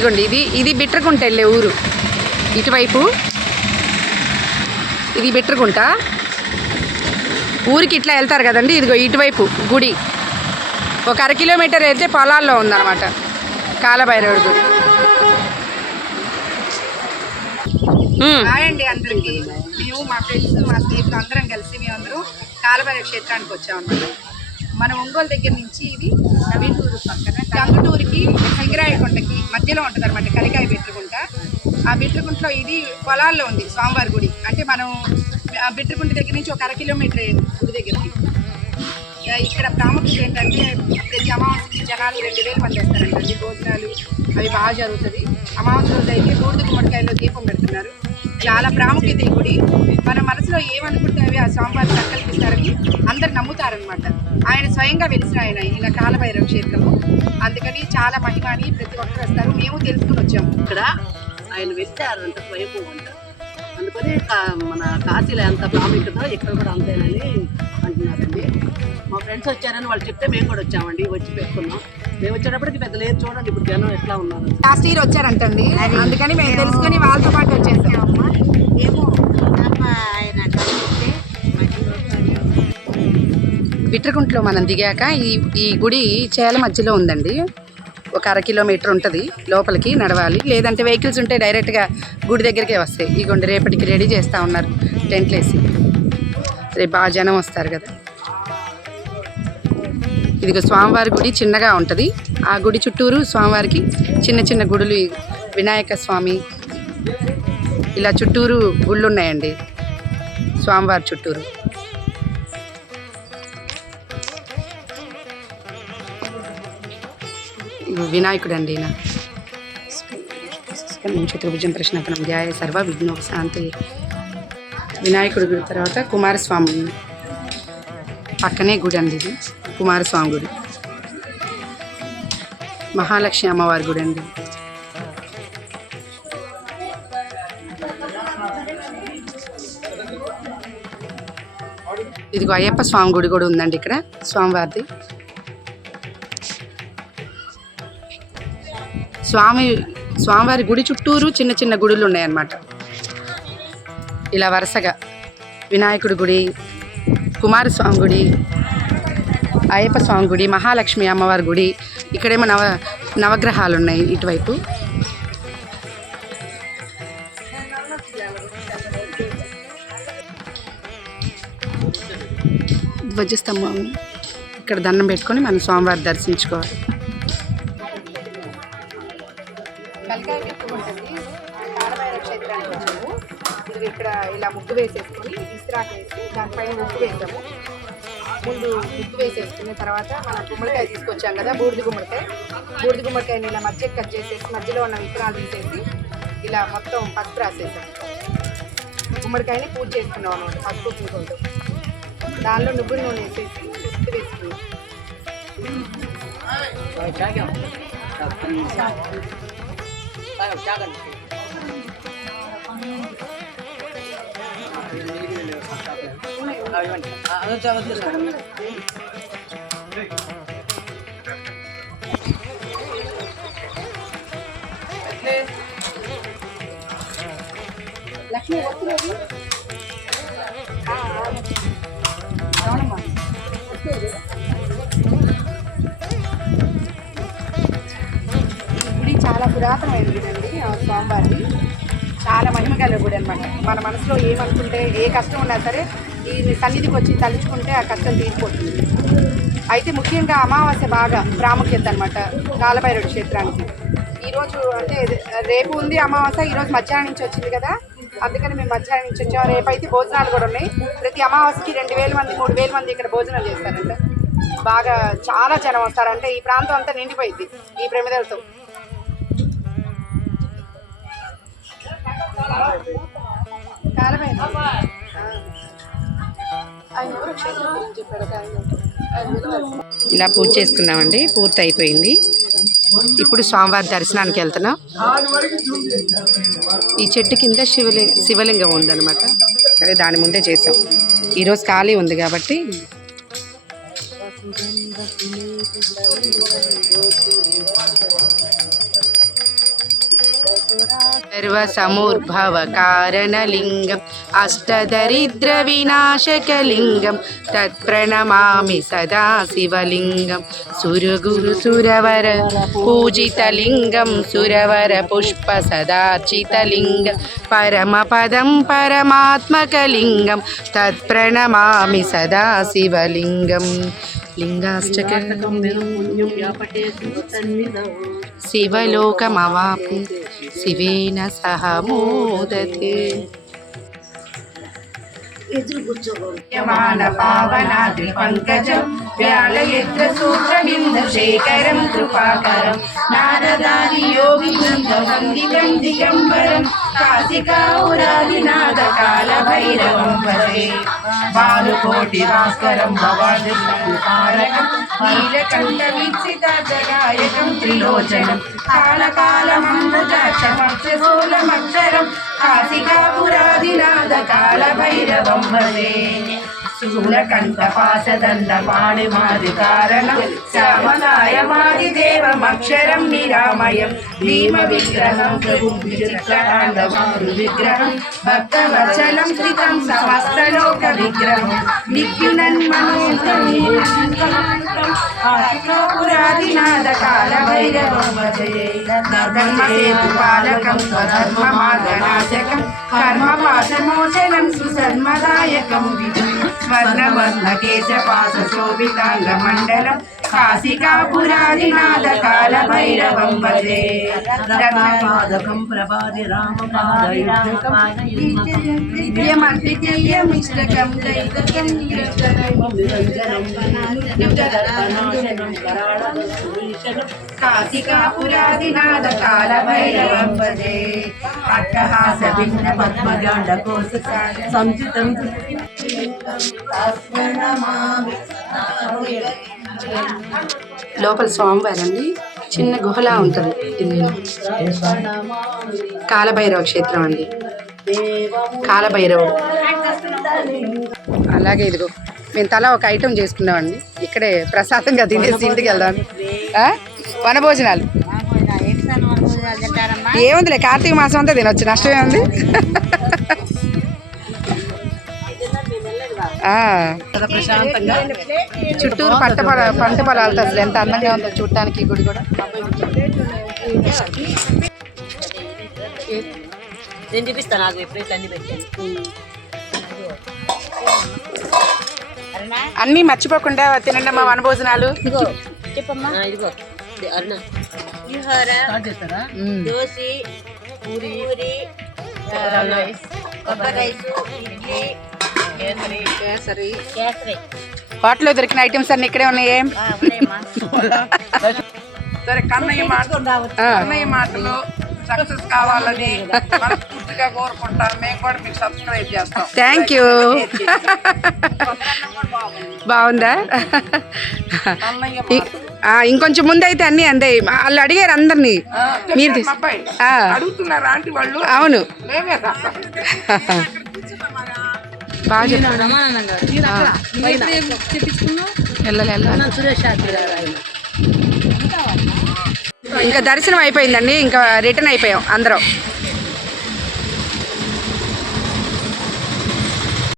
ఇదిగోండి ఇది ఇది బిట్రగుంట వెళ్ళే ఊరు. ఇటువైపు ఇది బిట్రగుంట. ఊరికి ఇట్లా వెళ్తారు కదండి ఇదిగో ఇటువైపు గుడి. ఒక అర కిలోమీటర్ వెళ్తే పొలాల్లో ఉందన్నమాట కాలభైరవుడు గుడి అండి అందరికి. మేము మా ఫ్రెండ్స్ మా స్నేహితులు అందరం కలిసి మేమందరం కాలభైరవ క్షేత్రానికి వచ్చామన్నమాట. మన ఒంగోలు దగ్గర నుంచి ఇది నవీనూరు పక్కన గంగటూరుకి సింగరాయకొండకి మధ్యలో ఉంటుంది అనమాట కలికాయ బిట్రగుంట. ఆ బిట్రగుంటలో ఇది పొలాల్లో ఉంది స్వామివారి గుడి. అంటే మనం ఆ బిట్రగుంట దగ్గర నుంచి ఒక అర కిలోమీటర్ గుడి దగ్గరికి. ఇక్కడ ప్రాముఖ్యత ఏంటంటే ప్రతి అమావాస్యకి జనాలు రెండు వేల మంది వస్తారండి భోజనాలు అవి బాగా జరుగుతుంది. అమావాస్య రోజు అయితే బూడిద గుమ్మడికాయలో దీపం పెడుతున్నారు. చాలా ప్రాముఖ్యత ఈ గుడి మన మనసులో ఏమనుకుంటే అవి ఆ స్వామివారి సంకల్పిస్తారని అందరు నమ్ముతారనమాట ఆయన స్వయంగా వెలిసిన ఆయన ఇలా కాలభైరవ క్షేత్రము. అందుకని చాలా మహిమ అని ప్రతి ఒక్కరు వస్తారు. మేము తెలుసుకుని వచ్చాము. ఇక్కడ ఆయన వెళ్తారు అంత స్వయంభూ అంట అందుకని మన కాశీలో ఎంత ప్రాముఖ్యత ఇక్కడ కూడా అంతేనని అంటున్నారండి. మా ఫ్రెండ్స్ వచ్చారని వాళ్ళు చెప్తే మేము కూడా వచ్చామండి. వచ్చి పెట్టుకున్నాం. మేము వచ్చేటప్పటికి పెద్ద లేదు. చూడండి ఇప్పుడు జనం ఎట్లా ఉన్నారు. లాస్ట్ ఇయర్ వచ్చారంటండి. అందుకని మేము తెలుసుకొని వాళ్ళతో పాటు వచ్చేసాం. ఏమో ఆయన కలిస్తే మనం దిగాక ఈ ఈ గుడి చేల మధ్యలో ఉందండి. ఒక అర కిలోమీటర్ ఉంటుంది. లోపలికి నడవాలి. లేదంటే వెహికల్స్ ఉంటే డైరెక్ట్గా గుడి దగ్గరికే వస్తాయి. ఈ గుండె రేపటికి రెడీ చేస్తూ ఉన్నారు టెంట్లు వేసి రేపు బాగా జనం వస్తారు కదా. ఇదిగో స్వామివారి గుడి చిన్నగా ఉంటుంది. ఆ గుడి చుట్టూరు స్వామివారికి చిన్న చిన్న గుడులు వినాయక స్వామి ఇలా చుట్టూరు గుళ్ళు ఉన్నాయండి స్వామివారి చుట్టూరు. వినాయకుడు అండి ఈయన. చతుర్భుజం ప్రశ్నపనం ధ్యాయ సర్వ విఘ్నో శాంతి. వినాయకుడి గుడి తర్వాత కుమారస్వామి. పక్కనే గుడి అండి ఇది. కుమారస్వామి గుడి మహాలక్ష్మి అమ్మవారి గుడి అండి. ఇదిగో అయ్యప్ప స్వామి గుడి కూడా ఉందండి ఇక్కడ స్వామివారిది. స్వామి స్వామివారి గుడి చుట్టూరు చిన్న చిన్న గుడులు ఉన్నాయన్నమాట. ఇలా వరుసగా వినాయకుడి గుడి కుమారస్వామి గుడి అయ్యప్ప స్వామి గుడి మహాలక్ష్మి అమ్మవారి గుడి ఇక్కడేమో నవ నవగ్రహాలు ఉన్నాయి ఇటువైపు. ధ్వజస్తంభం. ఇక్కడ దండం పెట్టుకొని మనం స్వామివారి దర్శించుకోవాలి. ఇక్కడ ఇలా ముగ్గు వేసేసుకుని ఇస్త్రాక్ వేసి దానిపైన ముగ్గు వేసాము. ముందు ఉప్పు వేసేసుకున్న తర్వాత మనం గుమ్మడికాయ తీసుకొచ్చాం కదా బూడిద గుమ్మడికాయ. బూడిద గుమ్మడికాయని ఇలా మధ్య కట్ చేసేసి మధ్యలో ఉన్న విత్తనాలు తీసేసి ఇలా మొత్తం పసుపు రాసేసాం. గుమ్మడికాయని పూజ చేసుకున్నాం అనమాట పసుపు కుంకుమతో. దానిలో నువ్వు నూనె వేసేసి ఉప్పు వేసుకున్నాం. లక్ష్మి వస్తుంది అవునమ్మా వస్తుంది గుడి చాలా పురాతనమైనది అండి స్వామివారిది. చాలా మహిమ గల గుడి అనమాట మన మనసులో ఏమనుకుంటే ఏ కష్టం ఉన్నా సరే ఈ సన్నిధికి వచ్చి తలుచుకుంటే ఆ కష్టం తీరిపోతుంది. అయితే ముఖ్యంగా అమావాస్య బాగా ప్రాముఖ్యత అనమాట కాలభైరుడు క్షేత్రానికి. ఈరోజు అంటే రేపు ఉంది అమావాస్య ఈరోజు మధ్యాహ్నం నుంచి వచ్చింది కదా అందుకని మేము మధ్యాహ్నం నుంచి వచ్చాం. రేపు అయితే భోజనాలు కూడా ఉన్నాయి. ప్రతి అమావాస్యకి రెండు వేల మంది మూడు వేల మంది ఇక్కడ భోజనాలు చేస్తారంట. బాగా చాలా జనం వస్తారంటే ఈ ప్రాంతం అంతా నిండిపోయింది ఈ ప్రమిదలతో. కాలమైంది ఇలా పూజ చేసుకున్నామండి పూర్తి అయిపోయింది ఇప్పుడు స్వామివారి దర్శనానికి వెళ్తున్నాం. ఈ చెట్టు కింద శివలి శివలింగం ఉందన్నమాట. అదే దాని ముందే చేసాం. ఈరోజు ఖాళీ ఉంది కాబట్టి. సర్వసముద్భవ కారణలింగం అష్టదరిద్ర వినాశకలింగం తత్ప్రణమామి సదా శివలింగం సురగురు సురవర పూజితలింగం సురవర పుష్ప సదార్చితలింగం లింగాష్టకం శివలోకమవాపు శివేన సహ మోదతే యమాన పావనాద్రి పంకజం వ్యాళయత్ర సూత్రబింద శేఖరం కృపాకరం కాల భైరవం భజే బాలుకోటి భాస్కరం భవాదితారకం నీలకంఠ వీక్షిత జగాయకం త్రిలోచనం. కాశికాపురాదినాథ కాల భైరవం భజే శూలకంఠపాశదండ పాణిమాది కారణం శ్యామలాయమాది దేవమక్షరం నిరామయం భీమ విగ్రహం ప్రభు విచిత్రకాండమారు విగ్రహం భక్తవచనం స్థితం సమస్తలోక విగ్రహం నిత్యునన్మనోరాదినాథ కాల భైరవం పాలకం స్వధర్మ మార్గనాశకం కర్మ పాశమోచనం సుసన్మదాయకం విధు స్వర్ణవర్ణ కేశపాశ శోభితాంగ మండలం కాశికాపురాదినాథ కాల భైరవం భజే పాదకం ప్రభాది రామపాదయుద్ధకం దివ్యమద్వితీయమిష్టకం లోపల స్వామివారు అండి చిన్న గుహలా ఉంటుంది. ఇది కాలభైరవ క్షేత్రం అండి. కాలభైరవుడు. అలాగే ఇదిగో మేము తలా ఒక ఐటెం చేసుకున్నామండి ఇక్కడే ప్రసాదంగా తినేసి ఇంటికి వెళ్దాం? వనభోజనాలు. ఏముందిలే కార్తీక మాసం అంతా తినొచ్చు. నష్టమే ఉంది ప్రశాంతంగా. చుట్టూరు పంట పొల పంట పొలాలతో అసలు ఎంత అందంగా ఉందో చూడటానికి గుడి కూడా. నేను చూపిస్తాను నాకు ఎప్పుడైతే అన్ని పెట్టాను అన్నీ మర్చిపోకుండా తినండి మా వనభోజనాలు. చెప్పమ్మా ఇదిగో. అరుణ. పులిహోర. దోశ పూరి కొబ్బరి రైస్ ఇడ్లీ కేసరి. హోటల్లో దొరికిన ఐటమ్స్ అన్ని ఇక్కడే ఉన్నాయి. సరే కన్నయ్య. కన్నయ్య మాటలు సక్సెస్ కావాలని మనస్ఫూర్తిగా కోరుకుంటాం. మేము కూడా మీకు సబ్స్క్రైబ్ చేస్తాం. థ్యాంక్ యూ బాగుందా? ఇంకొంచెం ముందు అయితే అన్నీ అందాయి. వాళ్ళు అడిగారు అందరినీ. మీరు అడుగుతున్నారు ఆంటీ వాళ్ళు. అవును. బాగా వెళ్ళాలి ఇంకా దర్శనం అయిపోయిందండి ఇంకా రిటర్న్ అయిపోయాం అందరం.